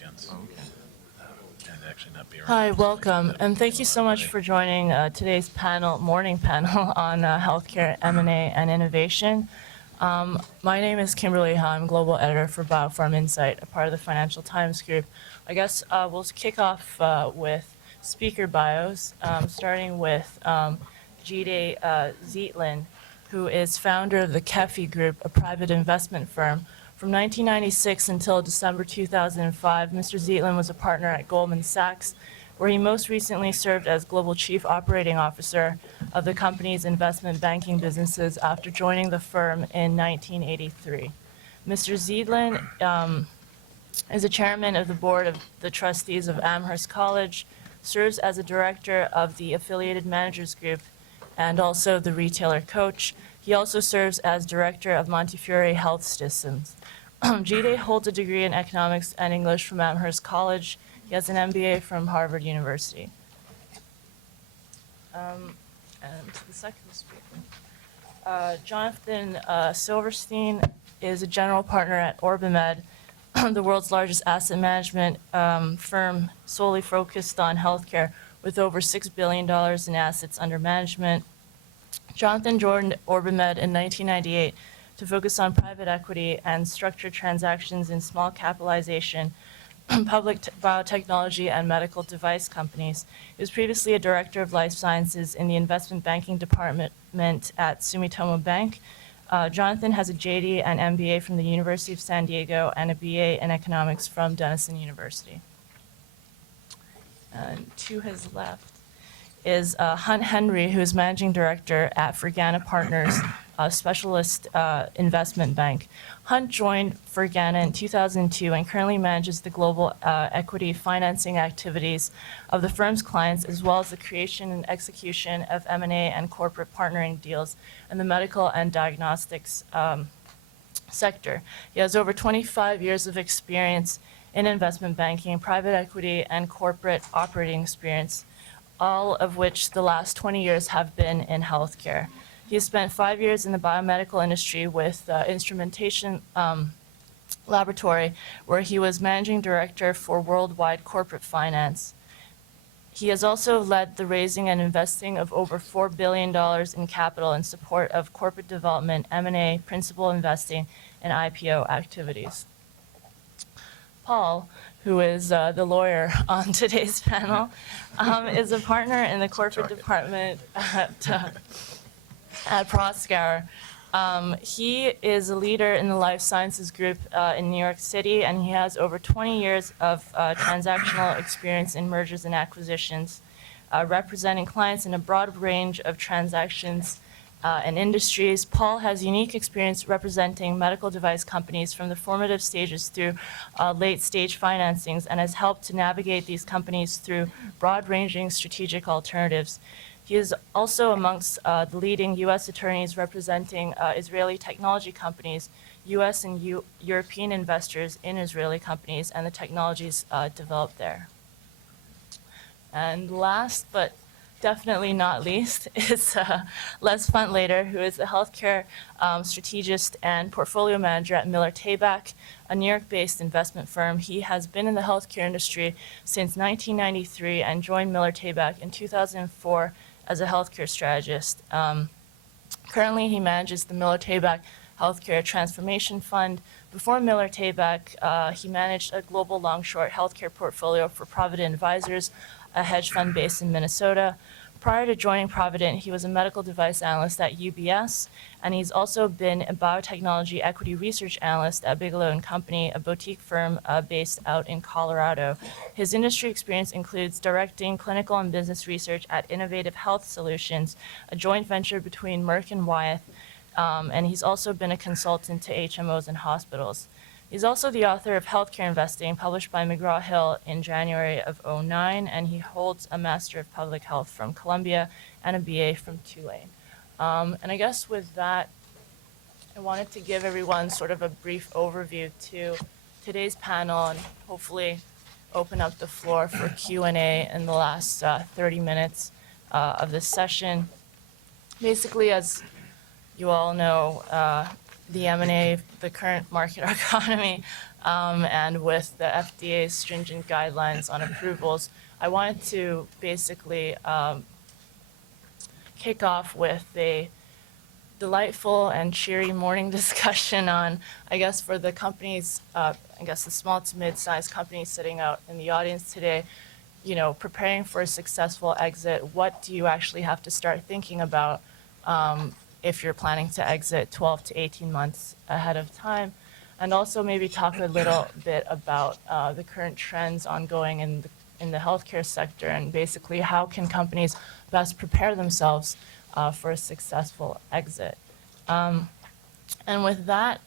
weekends. And actually not be around. Hi, welcome, and thank you so much for joining today's morning panel on healthcare M&A and innovation. My name is Kimberly Ha. I'm global editor for Biopharm Insight, a part of the Financial Times Group. I guess we'll kick off with speaker bios, starting with Jide Zeitlan, who is founder of the Keffi Group, a private investment firm. From 1996 until December 2005, Mr. Zeitlan was a partner at Goldman Sachs, where he most recently served as Global Chief Operating Officer of the company's investment banking businesses after joining the firm in 1983. Mr. Zeitlan is a chairman of the board of the trustees of Amherst College, serves as a director of the Affiliated Managers Group, and also the Retailer Coach. He also serves as director of Montefiore Health Systems. Jide holds a degree in economics and English from Amherst College. He has an MBA from Harvard University. And to the second speaker, Jonathan Silverstein is a general partner at OrbiMed, the world's largest asset management firm solely focused on healthcare, with over $6 billion in assets under management. Jonathan joined OrbiMed in 1998 to focus on private equity and structured transactions in small capitalization, public biotechnology and medical device companies. He was previously a director of life sciences in the investment banking department at Sumitomo Bank. Jonathan has a JD and MBA from the University of San Diego and a BA in economics from Denison University. And to his left is Hunt Henry, who is managing director at Ferghana Partners, a specialist investment bank. Hunt joined Ferghana in 2002 and currently manages the global equity financing activities of the firm's clients, as well as the creation and execution of M&A and corporate partnering deals in the medical and diagnostics sector. He has over 25 years of experience in investment banking, private equity, and corporate operating experience, all of which the last 20 years have been in healthcare. He has spent 5 years in the biomedical industry with Instrumentation Laboratory, where he was managing director for worldwide corporate finance. He has also led the raising and investing of over $4 billion in capital in support of corporate development, M&A, principal investing, and IPO activities. Paul, who is the lawyer on today's panel, is a partner in the corporate department at Proskauer. He is a leader in the life sciences group in New York City, and he has over 20 years of transactional experience in mergers and acquisitions, representing clients in a broad range of transactions and industries. Paul has unique experience representing medical device companies from the formative stages through late-stage financings, and has helped to navigate these companies through broad-ranging strategic alternatives. He is also amongst the leading U.S. attorneys representing Israeli technology companies, U.S. and European investors in Israeli companies, and the technologies developed there. And last, but definitely not least, is Les Funtleyder, who is a healthcare strategist and portfolio manager at Miller Tabak, a New York-based investment firm. He has been in the healthcare industry since 1993 and joined Miller Tabak in 2004 as a healthcare strategist. Currently, he manages the Miller Tabak Healthcare Transformation Fund. Before Miller Tabak, he managed a global long-short healthcare portfolio for Provident Advisors, a hedge fund based in Minnesota. Prior to joining Provident, he was a medical device analyst at UBS, and he's also been a biotechnology equity research analyst at Bigelow & Company, a boutique firm based out in Colorado. His industry experience includes directing clinical and business research at Innovative Health Solutions, a joint venture between Merck and Wyeth, and he's also been a consultant to HMOs and hospitals. He's also the author of Healthcare Investing, published by McGraw-Hill in January of 2009, and he holds a Master of Public Health from Columbia and a BA from Tulane. And I guess with that, I wanted to give everyone sort of a brief overview to today's panel and hopefully open up the floor for Q&A in the last 30 minutes of this session. Basically, as you all know, the M&A, the current market economy, And with the FDA's stringent guidelines on approvals, I wanted to basically kick off with a delightful and cheery morning discussion on, I guess, for the companies, I guess the small to mid-sized companies sitting out in the audience today, you know, preparing for a successful exit. What do you actually have to start thinking about if you're planning to exit 12 to 18 months ahead of time? And also maybe talk a little bit about the current trends ongoing in the healthcare sector, and basically how can companies best prepare themselves for a successful exit. And with that,